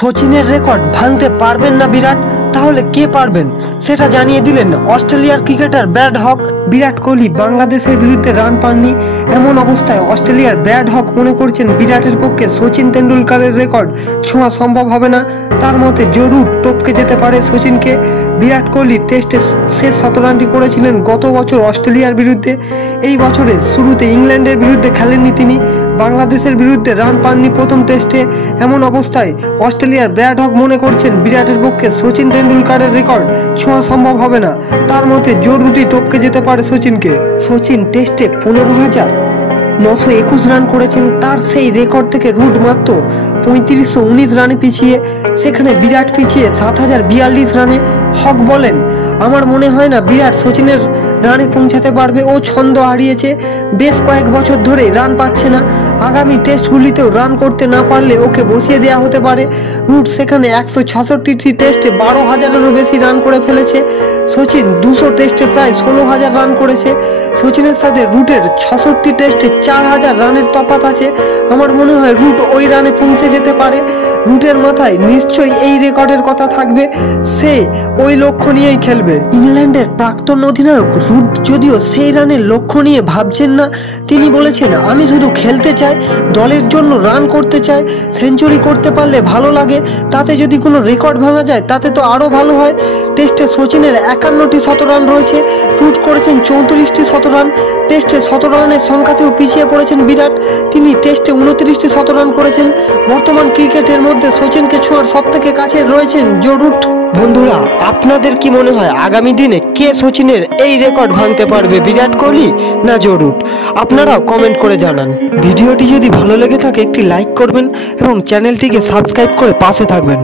সচিনের রেকর্ড ভাঙতে পারবেন না বিরাট, তাহলে কে পারবেন সেটা জানিয়ে দিলেন অস্ট্রেলিয়ার ক্রিকেটার ব্র্যাড হক। বিরাট কোহলি বাংলাদেশের বিরুদ্ধে রান পাননি, এমন অবস্থায় অস্ট্রেলিয়ার ব্র্যাড হক মনে করছেন বিরাটের পক্ষে সচিন তেন্ডুলকরের রেকর্ড ছোঁয়া সম্ভব হবে না। তার মতে জরুর টপকে যেতে পারে সচিনকে। বিরাট কোহলি টেস্টে শেষ শতরানটি করেছিলেন গত বছর অস্ট্রেলিয়ার বিরুদ্ধে। এই বছরের শুরুতে ইংল্যান্ডের বিরুদ্ধে খেলেননি তিনি, বাংলাদেশের বিরুদ্ধে রান পাননি প্রথম টেস্টে। এমন অবস্থায় অস্ট্রেলিয়ার ব্র্যাড হক মনে করছেন বিরাটের পক্ষে সচিন তেন্ডুলকরের রেকর্ড ছোঁয়া সম্ভব হবে না। তার মতে জরুরি টপকে যেতে পারে সচিনকে। সচিন টেস্টে 15,921 রান করেছেন, তার সেই রেকর্ড থেকে রুট মাত্র 3519 রানে পিছিয়ে। সেখানে বিরাট পিছিয়ে 7042 রানে। হক বলেন, আমার মনে হয় না বিরাট সচিনের রানে পৌঁছাতে পারবে। ও ছন্দ হারিয়েছে, বেশ কয়েক বছর ধরে রান পাচ্ছে না। আগামী টেস্টগুলিতেও রান করতে না পারলে ওকে বসিয়ে দেওয়া হতে পারে। রুট সেখানে 166টি টেস্টে 12,000-এরও বেশি রান করে ফেলেছে। সচিন 200 টেস্টে প্রায় 16,000 রান করেছে। সচিনের সাথে রুটের 66 টেস্টে 4,000 রানের তফাৎ আছে। আমার মনে হয় রুট ওই রানে পৌঁছে যেতে পারে। রুটের মাথায় নিশ্চয়ই এই রেকর্ডের কথা থাকবে, সে ওই লক্ষ্য নিয়েই খেলবে। ইংল্যান্ডের প্রাক্তন অধিনায়ক রুট যদিও সেই রানের লক্ষ্য নিয়ে ভাবছেন না। তিনি বলেছেন, আমি শুধু খেলতে চাই, দলের জন্য রান করতে চাই। সেঞ্চুরি করতে পারলে ভালো লাগে, তাতে যদি কোনো রেকর্ড ভাঙা যায় তাতে তো আরও ভালো হয়। টেস্টে সচিনের 51টি শতরান রয়েছে, রুট করেছেন 34টি শতরান। টেস্টে শতরানের সংখ্যাতেও পিছিয়ে পড়েছেন বিরাট, তিনি টেস্টে 29টি শতরান করেছেন। বর্তমান ক্রিকেটের মধ্যে সচিনকে ছোঁয়ার সবথেকে কাছে রয়েছেন জো রুট। বন্ধুরা, আপনাদের কি মনে হয় আগামী দিনে কে সচিনের এই রেকর্ড ভাঙতে পারবে, বিরাট কোহলি না জো রুট? আপনারাও কমেন্ট করে জানান। ভিডিওটি যদি ভালো লেগে থাকে একটি লাইক করবেন এবং চ্যানেলটিকে সাবস্ক্রাইব করে পাশে থাকবেন।